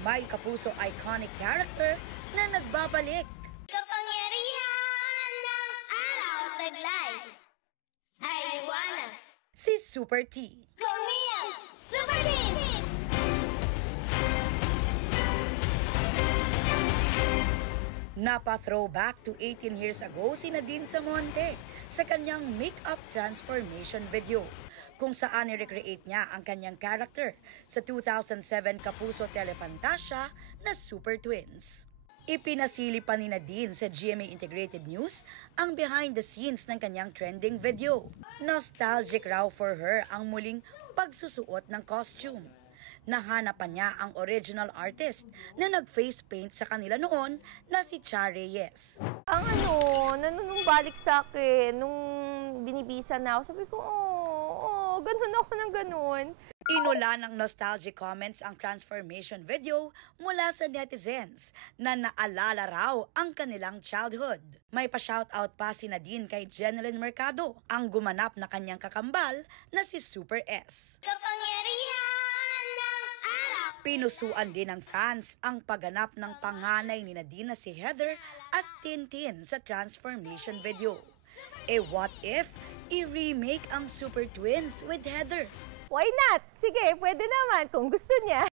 May kapuso iconic character na nagbabalik. Kapangyarihan ng araw taglay ay liwanag. Si Super T. Camille Super Twins! Napa-throwback to 18 years ago si Nadine Samonte sa kanyang make-up transformation video, kung saan i-recreate niya ang kanyang character sa 2007 Kapuso Telefantasia na Super Twins. Ipinasili pa ni Nadine sa GMA Integrated News ang behind the scenes ng kanyang trending video. Nostalgic raw for her ang muling pagsusuot ng costume. Nahanapan niya ang original artist na nag-face paint sa kanila noon na si Cha Reyes. Ang nanunumbalik sa akin nung binibisan na ako. Sabi ko, ganun ako ng ganun. Inula ng nostalgic comments ang transformation video mula sa netizens na naalala raw ang kanilang childhood. May pa-shoutout pa si Nadine kay Jeneline Mercado, ang gumanap na kanyang kakambal na si Super S. Kapangyarihan ng araw. Pinusuan din ng fans ang pagganap ng panganay ni Nadine na si Heather as Tintin sa transformation video. What if i-remake ang Super Twins with Heather? Why not? Sige, pwede naman kung gusto niya.